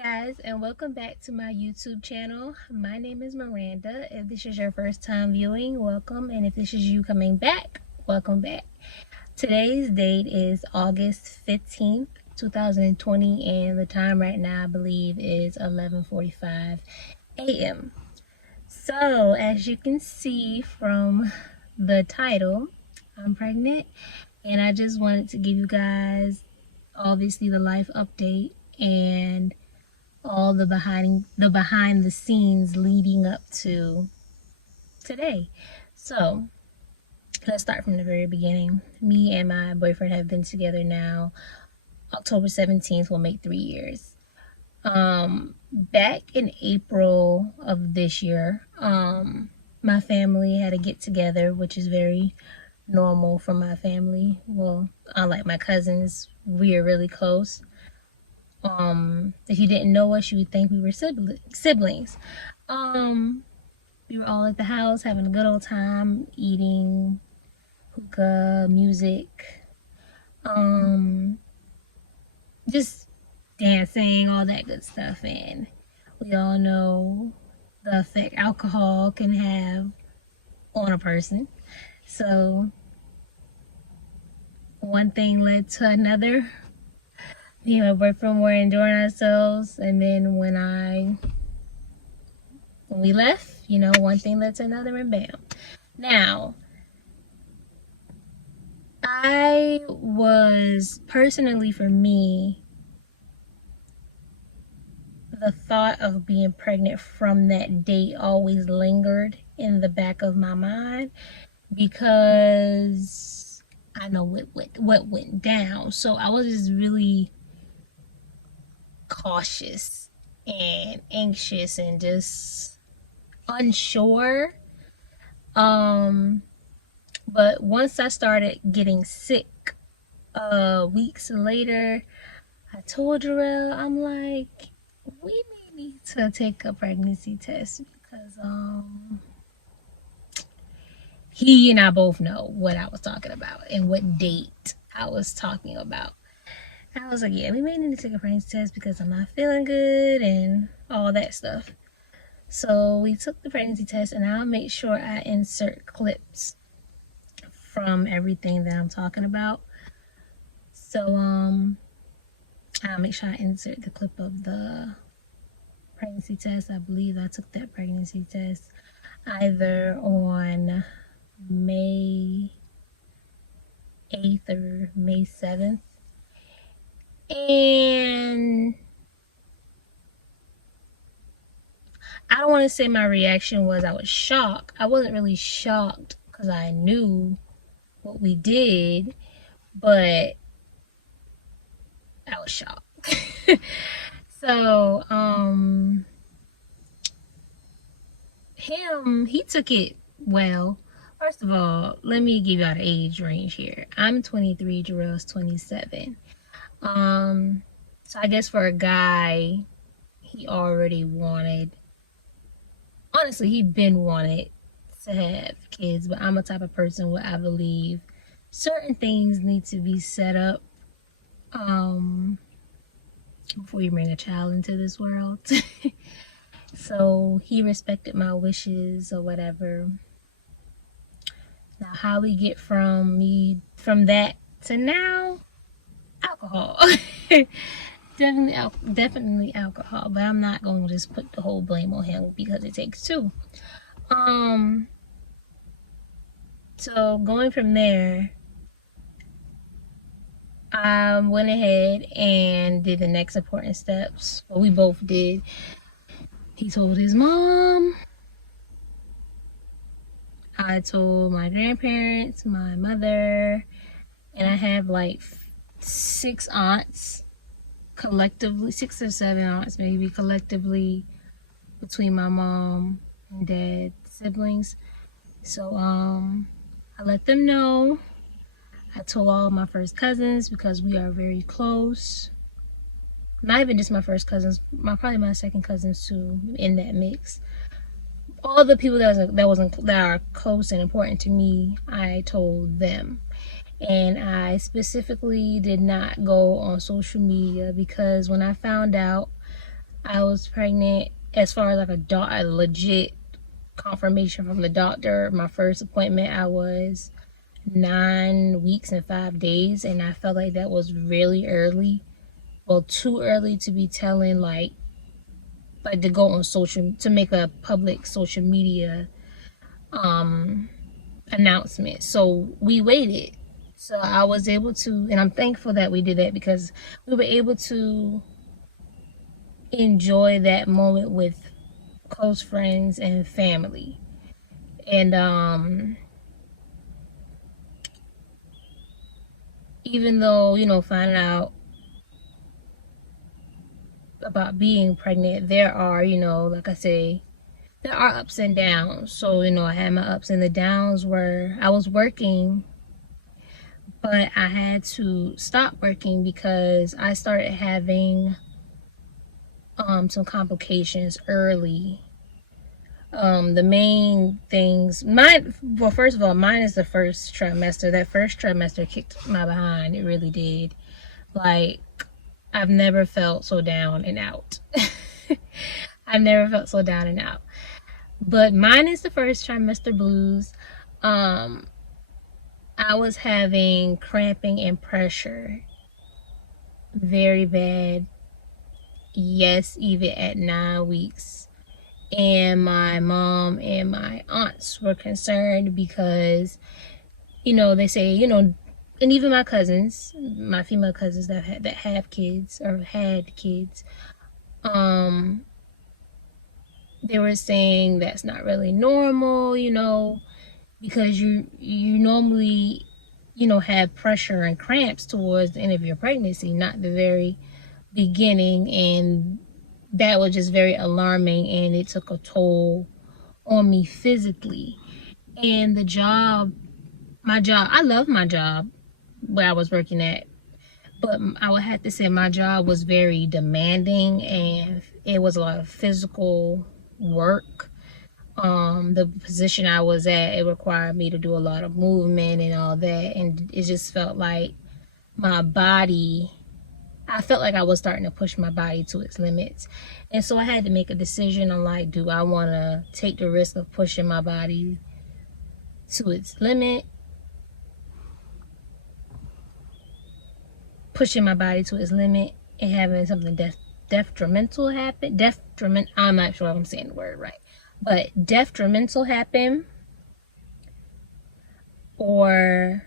Guys, and welcome back to my YouTube channel. My name is Miranda. If this is your first time viewing, welcome, and if this is you coming back, welcome back. Today's date is August 15th, 2020, and the time right now I believe is 11:45 a.m. So, as you can see from the title, I'm pregnant, and I just wanted to give you guys obviously the life update and all the behind the scenes leading up to today. So let's start from the very beginning. Me and my boyfriend have been together now. October 17th will make 3 years. Back in April of this year, my family had a get together, which is very normal for my family. Well, unlike my cousins, we are really close. If you didn't know us, you would think we were siblings. We were all at the house having a good old time, eating, hookah, music, just dancing, all that good stuff. And we all know the effect alcohol can have on a person. So one thing led to another. Me and my boyfriend were enjoying ourselves, and then when we left, one thing led to another, and bam. Now, I was personally, for me, the thought of being pregnant from that date always lingered in the back of my mind because I know what went down. So I was just really cautious and anxious and just unsure. But once I started getting sick, weeks later, I told Jarrell, I'm like, we may need to take a pregnancy test because he and I both know what I was talking about and what date I was talking about. I was like, yeah, we may need to take a pregnancy test because I'm not feeling good and all that stuff. So we took the pregnancy test, and I'll make sure I insert clips from everything that I'm talking about. So I'll make sure I insert the clip of the pregnancy test. I believe I took that pregnancy test either on May 8th or May 7th. And I don't want to say my reaction was I was shocked. I wasn't really shocked because I knew what we did, but I was shocked. So, he took it well. First of all, let me give y'all the age range here. I'm 23, Jarrell's 27. So I guess for a guy, he already wanted, honestly, he'd been wanted to have kids, but I'm a type of person where I believe certain things need to be set up before you bring a child into this world. So he respected my wishes or whatever. Now, how we get from that to now, alcohol. Definitely alcohol, but I'm not going to just put the whole blame on him because it takes two. So going from there, I went ahead and did the next important steps. Well, we both did. He told his mom. I told my grandparents, my mother, and I have like 6 aunts collectively, 6 or 7 aunts maybe collectively between my mom and dad siblings. So I let them know. I told all of my first cousins because we are very close. Not even just my first cousins, probably my second cousins too in that mix. All the people that are close and important to me, I told them. And I specifically did not go on social media because when I found out I was pregnant. As far as like a legit confirmation from the doctor, my first appointment, I was 9 weeks and 5 days, and I felt like that was really early. Well, too early to be telling like to go on social, to make a public social media announcement. So we waited. So I was able to, and I'm thankful that we did that, because we were able to enjoy that moment with close friends and family. And even though, finding out about being pregnant, there are, like I say, there are ups and downs. So, I had my ups, and the downs were I was working, but I had to stop working because I started having some complications early. The main things, first of all, mine is the first trimester. That first trimester kicked my behind. It really did. Like, I've never felt so down and out. I've never felt so down and out. But mine is the first trimester blues. I was having cramping and pressure very bad. Yes, even at 9 weeks. And my mom and my aunts were concerned because, they say, and even my cousins, my female cousins that have kids or had kids, they were saying that's not really normal, because you normally, have pressure and cramps towards the end of your pregnancy, not the very beginning. And that was just very alarming, and it took a toll on me physically. And my job, I love my job where I was working at, but I would have to say my job was very demanding, and it was a lot of physical work. The position I was at, it required me to do a lot of movement and all that, and it just felt like I felt like I was starting to push my body to its limits. And so I had to make a decision on, like, do I want to take the risk of pushing my body to its limit, and having something detrimental happen? I'm not sure if I'm saying the word right, but detrimental happen, or,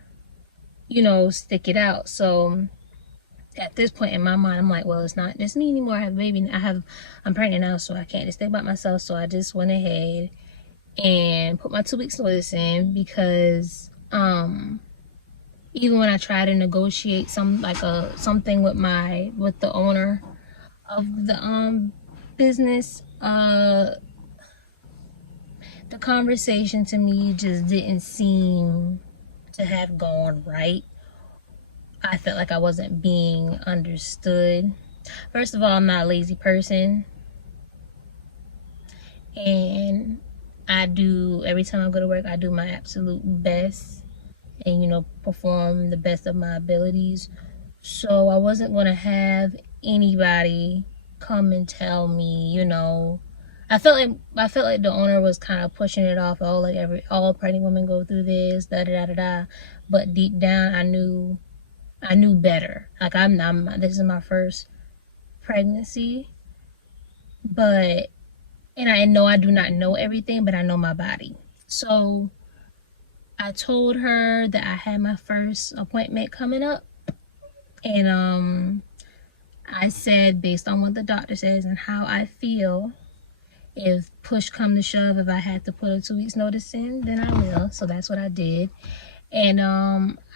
stick it out. So at this point in my mind, I'm like, well, it's not just me anymore. I have a baby. I'm pregnant now, so I can't just stay by myself. So I just went ahead and put my 2 weeks notice in, because even when I tried to negotiate something with the owner of the business, the conversation to me just didn't seem to have gone right. I felt like I wasn't being understood. First of all, I'm not a lazy person, and every time I go to work, I do my absolute best and, perform the best of my abilities. So I wasn't going to have anybody come and tell me, I felt like the owner was kind of pushing it off. Oh, like all pregnant women go through this, da da da da. But deep down, I knew better. Like, this is my first pregnancy, and I know I do not know everything, but I know my body. So I told her that I had my first appointment coming up, and I said, based on what the doctor says and how I feel, if push come to shove, if I had to put a 2 weeks notice in, then I will. So that's what I did. And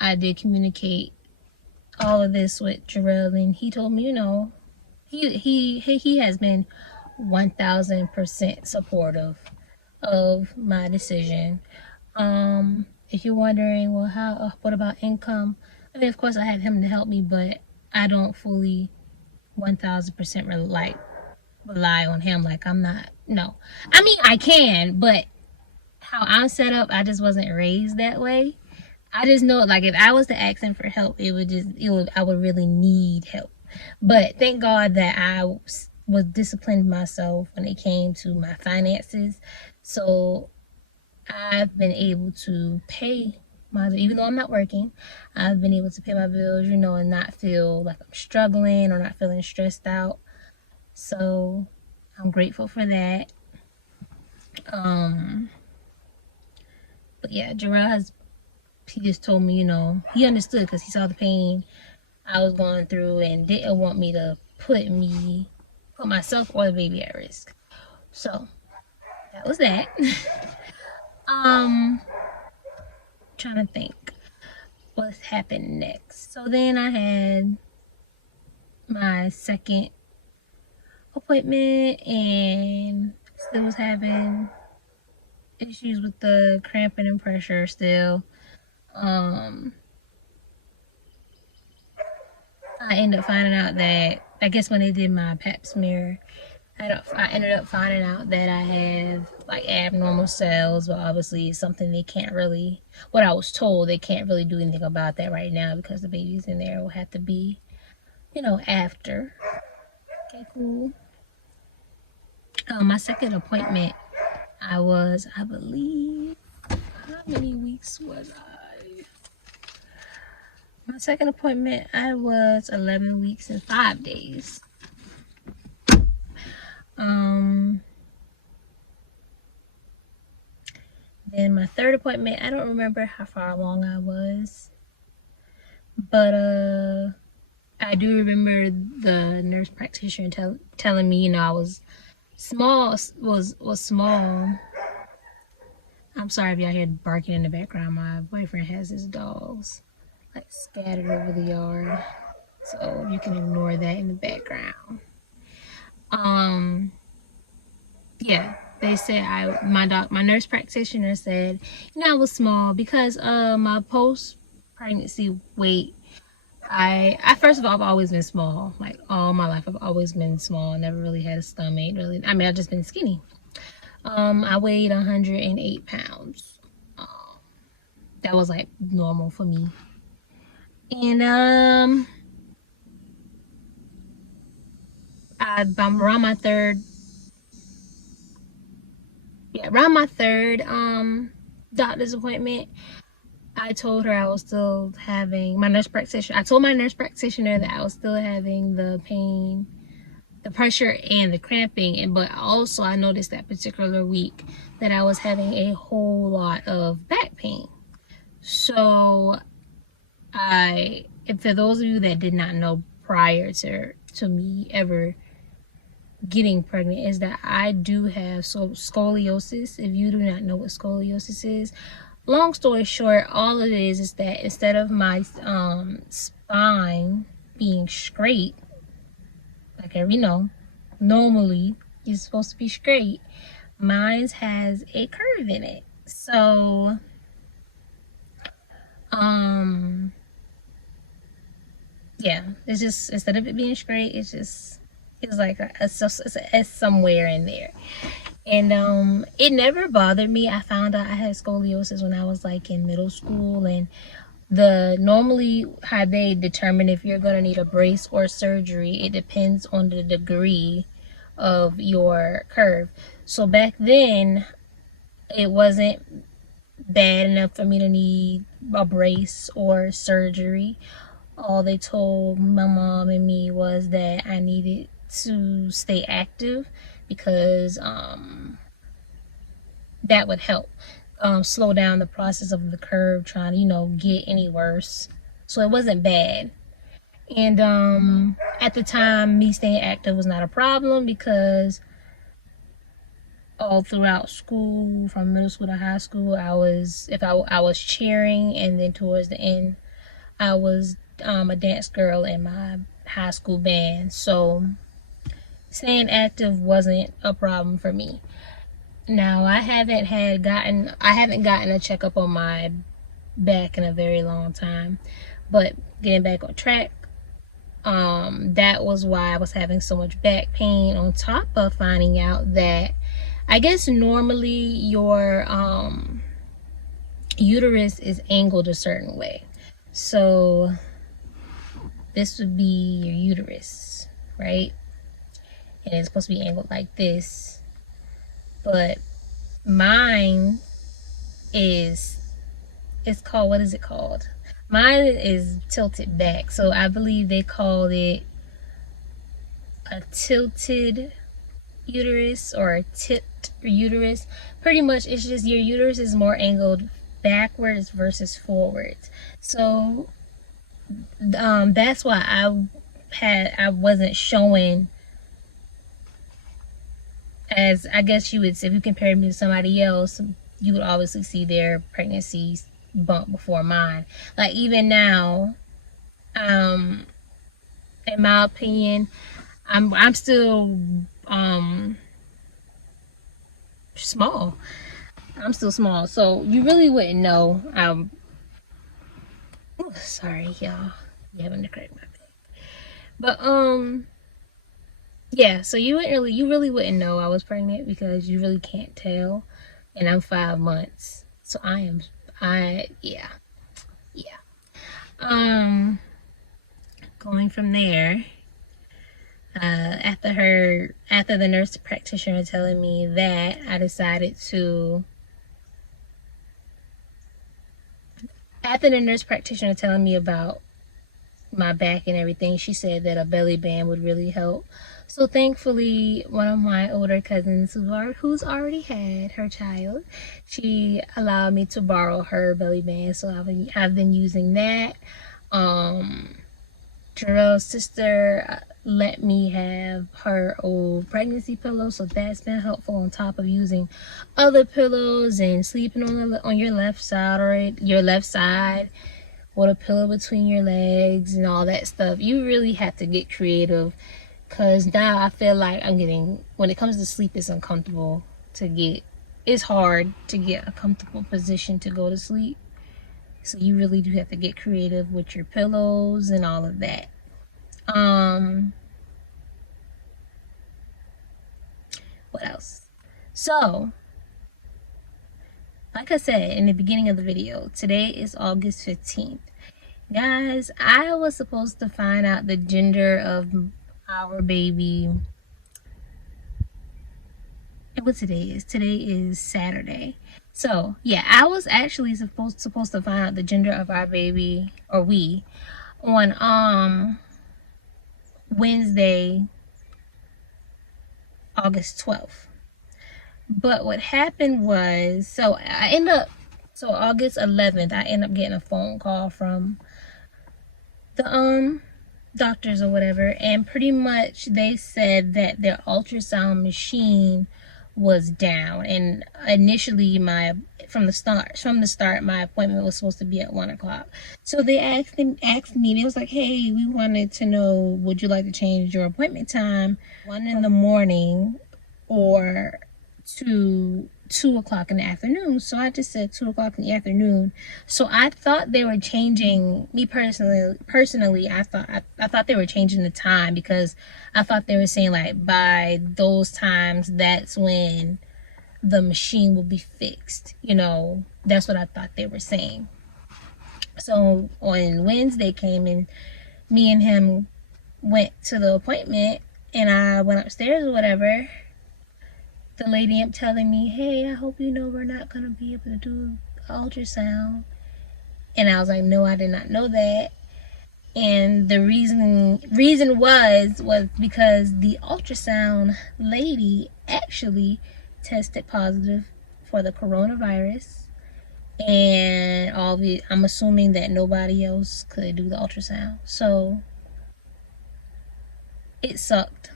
I did communicate all of this with Jarrell, and he told me, he has been 1000% supportive of my decision. If you're wondering, well, what about income? I mean, of course I have him to help me, but I don't fully 1000% rely on him. Like, I'm not, no. I mean, I can, but how I'm set up, I just wasn't raised that way. I just know, like, if I was to ask him for help, I would really need help. But thank God that was disciplined myself when it came to my finances. So I've been able to pay my, even though I'm not working, I've been able to pay my bills, you know, and not feel like I'm struggling or not feeling stressed out. So I'm grateful for that. But yeah, Jarrell he just told me, you know, he understood because he saw the pain I was going through and didn't want me to put myself or the baby at risk. So that was that. Trying to think what happened next. So then I had my second appointment and still was having issues with the cramping and pressure still. I ended up finding out that, I guess when they did my pap smear, I ended up finding out that I have like abnormal cells, but obviously it's something they can't really, what I was told, they can't really do anything about that right now because the baby's in there. Will have to be, you know, after. Okay, cool. My second appointment, I believe, how many weeks was I? My second appointment, I was 11 weeks and 5 days. Then my third appointment, I don't remember how far along I was, but I do remember the nurse practitioner telling me, you know, I was small. I'm sorry if y'all hear barking in the background. My boyfriend has his dogs like scattered over the yard, so you can ignore that in the background. Yeah, they said my nurse practitioner said, you know, I was small because my post pregnancy weight. I first of all, I've always been small. Like all my life, I've always been small. I never really had a stomach. Really, I mean, I've just been skinny. I weighed 108 pounds. That was like normal for me. And I'm around my third doctor's appointment, I told her I was still having I told my nurse practitioner that I was still having the pain, the pressure and the cramping, but also I noticed that particular week that I was having a whole lot of back pain. So for those of you that did not know prior to me ever getting pregnant, is that I do have scoliosis. If you do not know what scoliosis is, long story short, all it is that instead of my spine being straight, like we know, normally it's supposed to be straight, mine has a curve in it. So yeah, it's just, instead of it being straight, it's like it's somewhere in there. And it never bothered me. I found out I had scoliosis when I was like in middle school, and normally how they determine if you're gonna need a brace or surgery, it depends on the degree of your curve. So back then it wasn't bad enough for me to need a brace or surgery. All they told my mom and me was that I needed to stay active because that would help slow down the process of the curve trying to, you know, get any worse. So it wasn't bad. And at the time, me staying active was not a problem because all throughout school, from middle school to high school, I was cheering, and then towards the end I was a dance girl in my high school band. So staying active wasn't a problem for me. Now I haven't gotten a checkup on my back in a very long time, but getting back on track, that was why I was having so much back pain, on top of finding out that I guess normally your uterus is angled a certain way. So this would be your uterus, right? and it's supposed to be angled like this, but mine is, it's called, what is it called? Mine is tilted back, so I believe they called it a tilted uterus or a tipped uterus. Pretty much it's just your uterus is more angled backwards versus forwards. So that's why I wasn't showing, as I guess you would say, if you compared me to somebody else, you would obviously see their pregnancies bump before mine. Like even now, in my opinion, I'm still small. I'm still small, so you really wouldn't know. Sorry, y'all. You having to crack my back. But yeah. So you really wouldn't know I was pregnant because you really can't tell. And I'm 5 months, so yeah. Going from there. After the nurse practitioner telling me that, I decided to, after the nurse practitioner telling me about my back and everything, she said that a belly band would really help. So thankfully, one of my older cousins who's already had her child, she allowed me to borrow her belly band. So I've been using that. Jarrell's sister let me have her old pregnancy pillow, so that's been helpful, on top of using other pillows and sleeping on your left side, or your left side with a pillow between your legs and all that stuff. You really have to get creative, because now I feel like when it comes to sleep, it's uncomfortable to get, it's hard to get a comfortable position to go to sleep. So you really do have to get creative with your pillows and all of that. What else? So, like I said in the beginning of the video, today is August 15th. Guys, I was supposed to find out the gender of our baby. And what today is? Today is Saturday. So, yeah, I was actually supposed to find out the gender of our baby, or we, on Wednesday, August 12th. But what happened was, so August 11th, I ended up getting a phone call from the doctors or whatever, and pretty much they said that their ultrasound machine was down. And initially, from the start, my appointment was supposed to be at 1 o'clock. So they asked me, they was like, hey, we wanted to know, would you like to change your appointment time 1 in the morning or to 2 o'clock in the afternoon? So I just said 2 o'clock in the afternoon. So I thought they were changing, me personally, I thought they were changing the time, because I thought they were saying like by those times, that's when the machine will be fixed. That's what I thought they were saying. So on Wednesday came, and me and him went to the appointment, and I went upstairs or whatever. The lady ended up telling me, hey, I hope you know we're not going to be able to do ultrasound. And I was like, no, I did not know that. And the reason was because the ultrasound lady actually tested positive for the coronavirus. And I'm assuming that nobody else could do the ultrasound. So it sucked.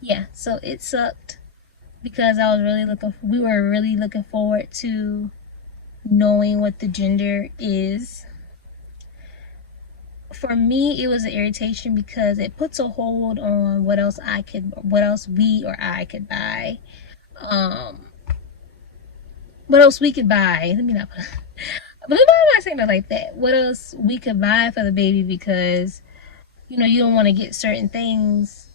Yeah, so it sucked, because we were really looking forward to knowing what the gender is. For me, it was an irritation, because it puts a hold on what else we or I could buy. What else we could buy? Let me not say it like that. What else we could buy for the baby, because you don't want to get certain things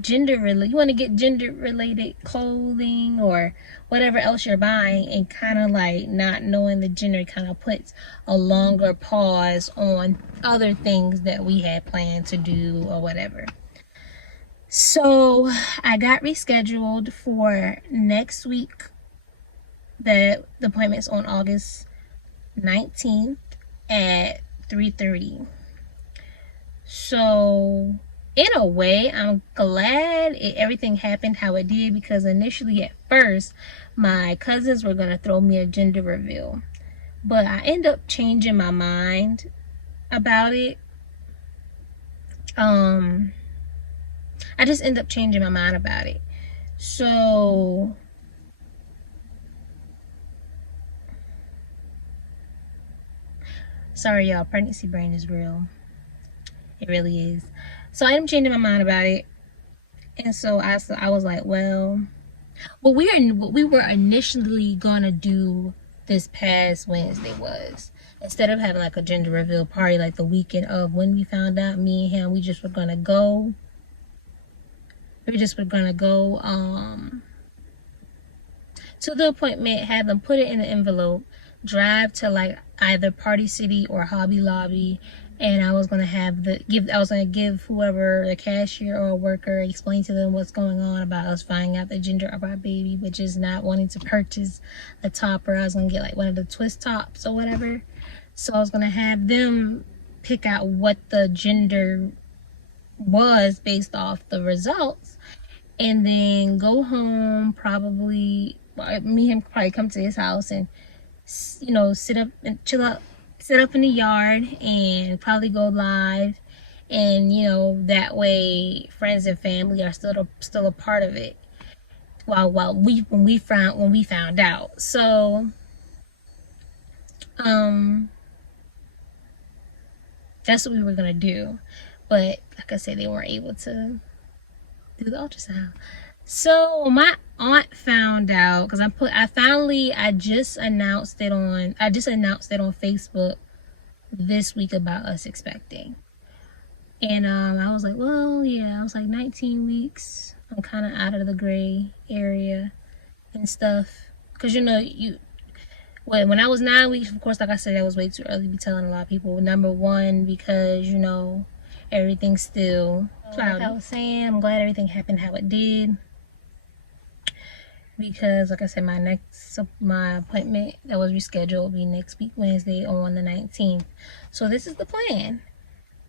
gender related, you want to get gender related clothing or whatever else you're buying, and kind of like not knowing the gender kind of puts a longer pause on other things that we had planned to do or whatever. So I got rescheduled for next week. The appointment's on August 19th at 3:30. So in a way, I'm glad everything happened how it did, because initially at first my cousins were going to throw me a gender reveal, but I end up changing my mind about it. I just end up changing my mind about it. So sorry y'all, pregnancy brain is real. It really is. So I am changing my mind about it. And so I was like, well, what we were initially gonna do this past Wednesday was, instead of having like a gender reveal party like the weekend of when we found out, me and him, we just were gonna go to the appointment, have them put it in an envelope, drive to like either Party City or Hobby Lobby, and I was gonna give whoever, the cashier or a worker, explain to them what's going on about us finding out the gender of our baby, which is not wanting to purchase the topper. I was gonna get like one of the twist tops or whatever. So I was gonna have them pick out what the gender was based off the results, and then go home, probably me and him probably come to his house and sit up and chill up, sit up in the yard, and probably go live, and that way friends and family are still a part of it while when we found out. So that's what we were gonna do, but like I said, they weren't able to do the ultrasound. So my aunt found out, because I just announced it on Facebook this week about us expecting. And I was like, well, yeah, I was like 19 weeks. I'm kind of out of the gray area and stuff. Because when I was 9 weeks, of course, like I said, that was way too early to be telling a lot of people. Number one, because everything's still cloudy. Like I was saying, I'm glad everything happened how it did, because like I said, my appointment that was rescheduled will be next week Wednesday on the 19th. So this is the plan.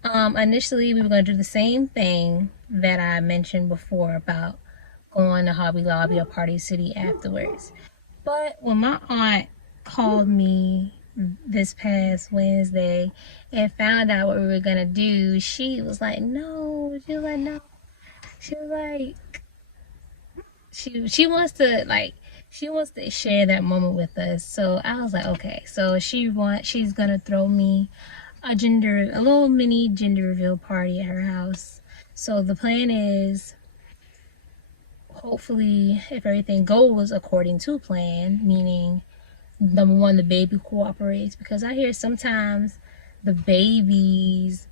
Initially we were going to do the same thing that I mentioned before about going to Hobby Lobby or Party City afterwards. But when my aunt called me this past Wednesday and found out what we were gonna do, she was like, no. She was like, no. She was like, she wants to share that moment with us. So I was like, okay. So she's gonna throw me a little mini gender reveal party at her house. So the plan is, hopefully, if everything goes according to plan, meaning number one, the baby cooperates, because I hear sometimes the babies,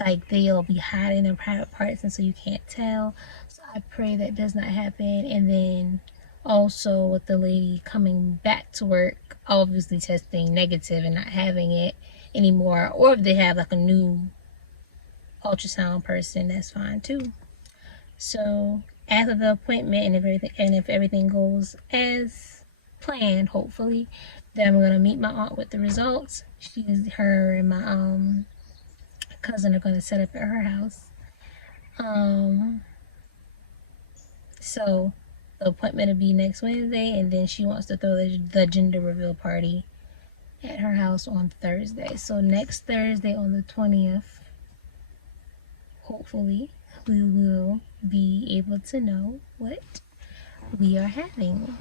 like, they'll be hiding in private parts, and so you can't tell. So I pray that does not happen. And then also with the lady coming back to work, obviously testing negative and not having it anymore, or if they have like a new ultrasound person, that's fine too. So after the appointment, and if everything goes as planned, hopefully, then I'm gonna meet my aunt with the results. Her and my cousin are gonna set up at her house. So the appointment will be next Wednesday, and then she wants to throw the gender reveal party at her house on Thursday. So next Thursday on the 20th, hopefully, we will be able to know what we are having.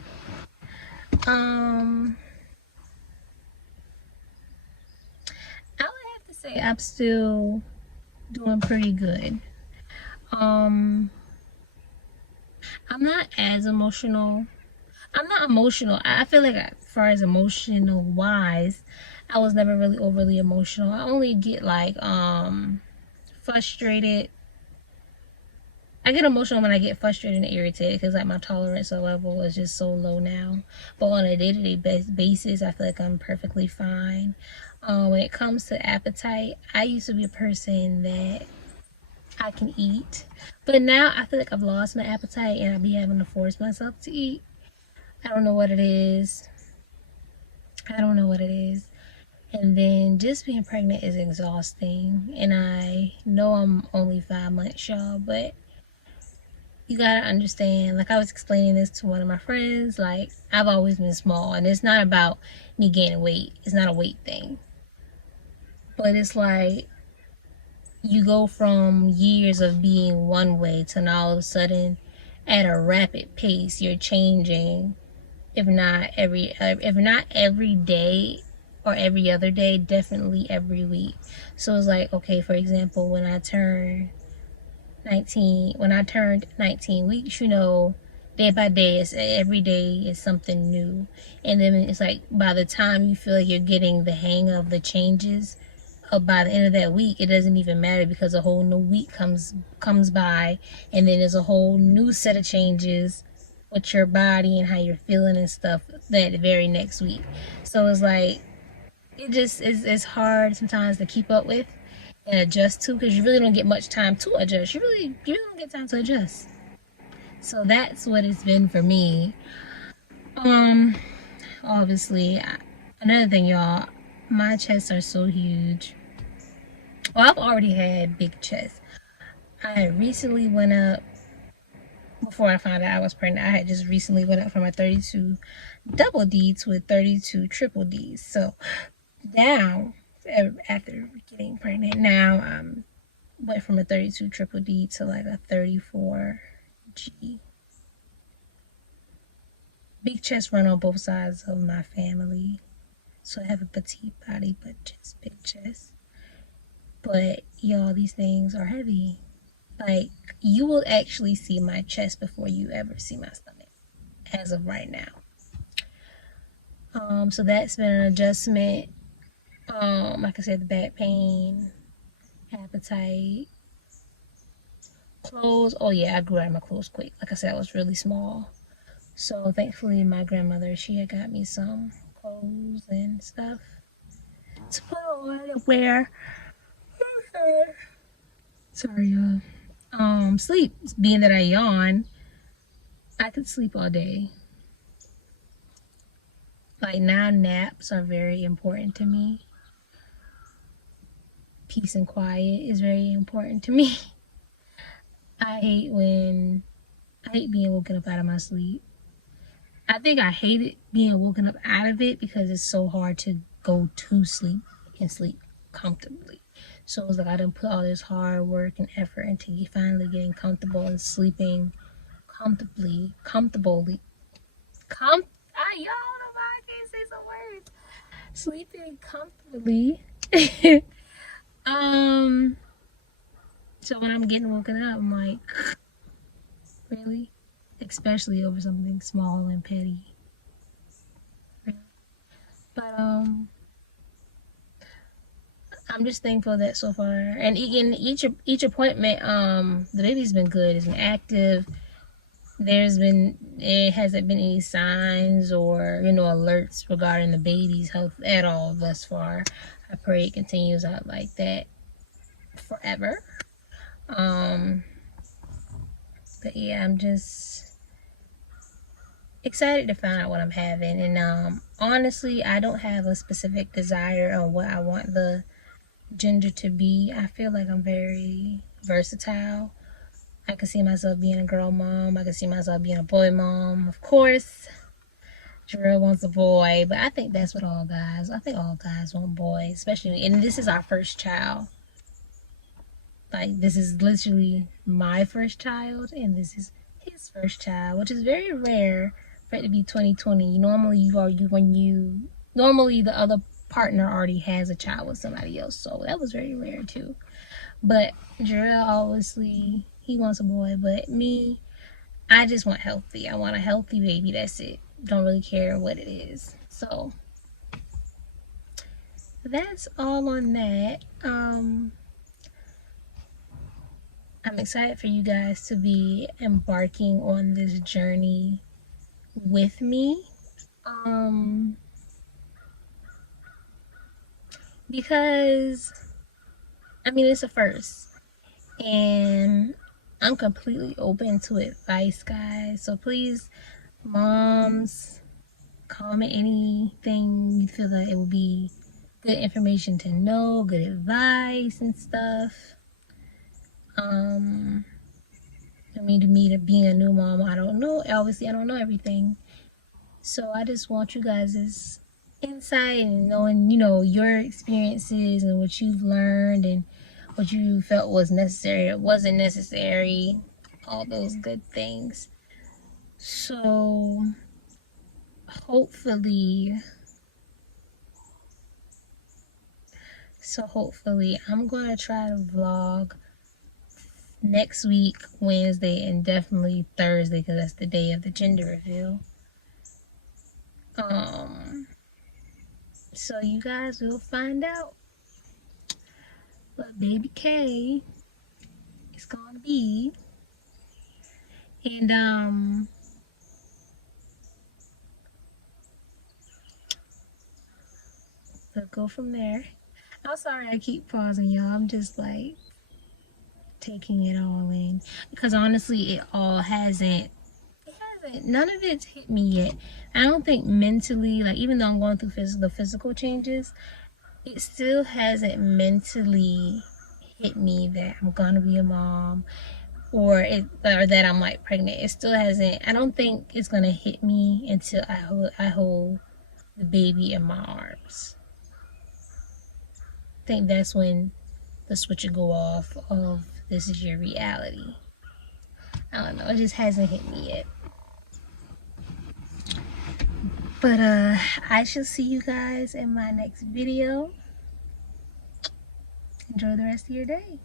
I would have to say I'm still doing pretty good. I'm not as emotional. I'm not emotional. I feel like, as far as emotional wise, I was never really overly emotional. I only get like frustrated I get emotional when I get frustrated and irritated because like my tolerance level is just so low now. But on a day-to-day basis, I feel like I'm perfectly fine. When it comes to appetite, I used to be a person that I can eat, but now I feel like I've lost my appetite and I be having to force myself to eat. I don't know what it is. I don't know what it is. And then just being pregnant is exhausting. And I know I'm only 5 months, y'all, but you gotta understand, like I was explaining this to one of my friends, like I've always been small and it's not about me gaining weight. It's not a weight thing. But it's like you go from years of being one way to now all of a sudden at a rapid pace you're changing, if not every day or every other day, definitely every week. So it's like, okay, for example, when I turned 19 weeks, you know, day by day, it's every day is something new. And then it's like by the time you feel like you're getting the hang of the changes, by the end of that week, it doesn't even matter because a whole new week comes by, and then there's a whole new set of changes with your body and how you're feeling and stuff that very next week. So it's like it just is it's hard sometimes to keep up with and adjust to because you really don't get much time to adjust. You really don't get time to adjust. So that's what it's been for me. Um, Obviously, another thing, y'all, my chests are so huge. Well, I've already had big chests. I had recently went up before I found out I was pregnant. I had just recently went up from a 32 double D to a 32 triple D. So now, after getting pregnant, now went from a 32 triple D to like a 34 G. Big chest run on both sides of my family. So I have a petite body, but just big chest. But y'all, these things are heavy. Like, you will actually see my chest before you ever see my stomach, as of right now. So that's been an adjustment. Like I said, the back pain, appetite, clothes. Oh yeah, I grew out of my clothes quick. Like I said, I was really small. So thankfully, my grandmother, she had got me some clothes and stuff to put on and wear. Sorry, y'all. Sleep. Being that I yawn, I could sleep all day. Like now, naps are very important to me. Peace and quiet is very important to me. I hate being woken up out of my sleep. I think I hated being woken up out of it because it's so hard to go to sleep and sleep comfortably. So it's like I didn't put all this hard work and effort into finally getting comfortable and sleeping comfortably. Y'all know why I can't say some words. Sleeping comfortably. So when I'm getting woken up, I'm like, really? Especially over something small and petty. Really? But I'm just thankful that so far, and in each appointment, the baby's been good. It's been active. It hasn't been any signs or alerts regarding the baby's health at all thus far. I pray it continues out like that forever. But yeah, I'm just excited to find out what I'm having, and honestly, I don't have a specific desire on what I want the gender to be. I feel like I'm very versatile. I could see myself being a girl mom. I could see myself being a boy mom. Of course, Jarrell wants a boy, but I think that's what I think all guys want boys, especially, and this is our first child. Like, this is literally my first child, and this is his first child, which is very rare for it to be 2020. Normally, normally the other partner already has a child with somebody else, so that was very rare too. But Jarrell, obviously, he wants a boy, but me, I just want healthy. I want a healthy baby. That's it. Don't really care what it is. So that's all on that. I'm excited for you guys to be embarking on this journey with me. Because I mean, it's a first, and I'm completely open to advice, guys. So please, moms, comment anything you feel like it would be good information to know, good advice and stuff. I mean, to me, to being a new mom, I don't know. Obviously, I don't know everything. So I just want you guys' insight and knowing, your experiences and what you've learned and what you felt was necessary, it wasn't necessary, all those good things. So hopefully, I'm gonna try to vlog next week, Wednesday, and definitely Thursday, because that's the day of the gender reveal. So you guys will find out what baby K is gonna be. And we'll go from there. I'm sorry I keep pausing, y'all. I'm just like taking it all in, because honestly, none of it's hit me yet. I don't think mentally, like, even though I'm going through the physical changes, it still hasn't mentally hit me that I'm gonna be a mom, or that I'm like pregnant. It still hasn't. I don't think it's gonna hit me until I hold the baby in my arms. I think that's when the switch will go off of this is your reality. I don't know. It just hasn't hit me yet. But I shall see you guys in my next video. Enjoy the rest of your day.